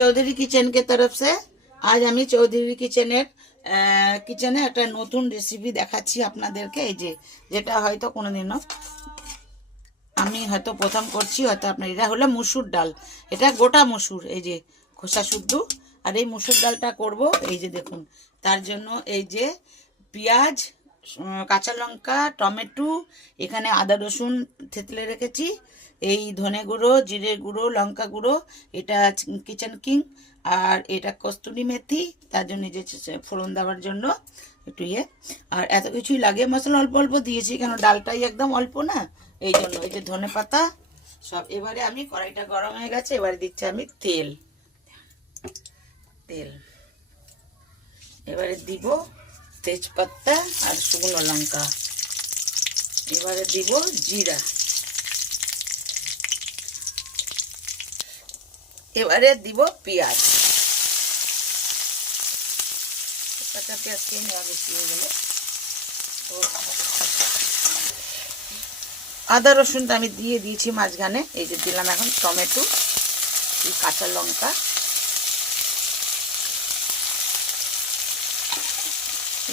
Chaudhary kitchen के तरफ से आज আমি চৌধুরী কিচেনে একটা নতুন রেসিপি দেখাচ্ছি আপনাদেরকে। এই যেটা হয়তো কোনোদিনও আমি হয়তো প্রথম করছি, হয়তো আপনার এটা হলো মুসুর ডাল। এটা গোটা মসুর, এই যে খোসা শুদ্ধ। আর এই মুসুর ডালটা করব, এই যে দেখুন। তার জন্য এই যে পেঁয়াজ, কাঁচা লঙ্কা, টমেটো, এখানে আদা রসুন থেতলে রেখেছি, এই ধনে গুঁড়ো, জিরে গুঁড়ো, লঙ্কা গুঁড়ো, এটা কিচেন কিং, আর এটা কস্তুরি মেথি, তার জন্য যে ফোড়ন দেওয়ার জন্য একটু আর এত কিছুই লাগে। মশলা অল্প অল্প দিয়েছি, কেন ডালটাই একদম অল্প না, এই জন্য। এই যে ধনে পাতা সব। এবারে আমি কড়াইটা গরম হয়ে গেছে, এবারে দিচ্ছি আমি তেল। এবারে দিব তেজপাতা আর শুকনো লঙ্কা। এবারে দিব জিরা। এবারে দিব পেঁয়াজ। কাঁচা পেঁয়াজ খেয়ে নেওয়া বেশি হয়ে গেলে। আদা রসুনটা আমি দিয়ে দিয়েছি মাঝখানে। এই যে দিলাম এখন টমেটো, এই কাঁচা লঙ্কা,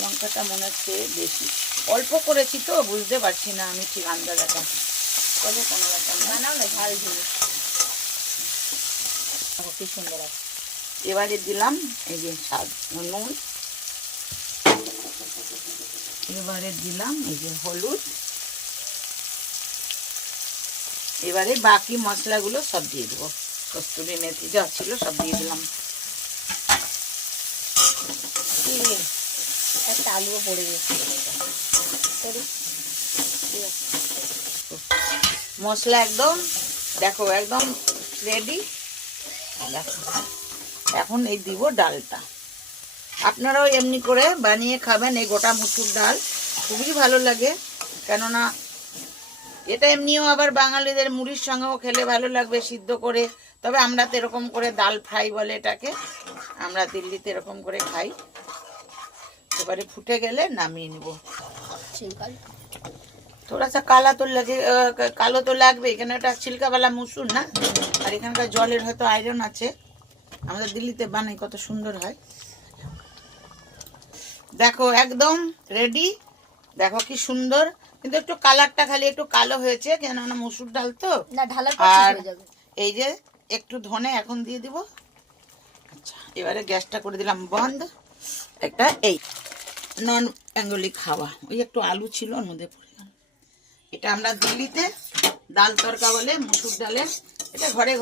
লঙ্কাটা মনে হচ্ছে বেশি অল্প করেছি তো, বুঝতে পারছি না আমি ঠিক আন্দাজ। এখন তবে কোনো ব্যাপার না, না ঝাল ঝুলে কি সুন্দর আছে। এবারে দিলাম এই যে স্বাদ নুন। এবারে দিলাম এই যে হলুদ। এবারে বাকি মশলাগুলো সব দিয়ে দেবো। কস্তুরি মেথি যা ছিল সব দিয়ে দিলাম। একটা আলুও পড়ে গেছে। মশলা একদম দেখো, একদম রেডি। দেখো এখন এই দিব ডালটা। আপনারাও এমনি করে বানিয়ে খাবেন। এই গোটা মুসুর ডাল খুবই ভালো লাগে, কেননা এটা এমনিও আবার বাঙালিদের মুড়ির সঙ্গেও খেলে ভালো লাগবে সিদ্ধ করে। তবে আমরা তো এরকম করে ডাল ফ্রাই বলে এটাকে, আমরা দিল্লিতে এরকম করে খাই। এবারে ফুটে গেলে নামিয়ে নিব। थोड़ा सा काला तो लगे, কালো তো লাগবে, এখানে এটা ছিলকাওয়ালা মুসুর না। আর এখানকার জলের হয়তো আয়রন আছে। আমাদের দিল্লিতে বানাই, কত সুন্দর হয়। দেখো একদম রেডি। দেখো কি সুন্দর, কিন্তু একটু কালারটা খালি একটু কালো হয়েছে, কেননা মুসুর ডাল তো। আর এই যে একটু ধনে এখন দিয়ে দিব। আচ্ছা, এবারে গ্যাসটা করে দিলাম বন্ধ। একটা এই নন বেঙ্গলি খাওয়া, ওই একটু আলু ছিল ওর মধ্যে পড়ে গেল। এটা আমরা দিল্লিতে ডাল তরকা বলে, মুসুর ডালের। এটা ঘরে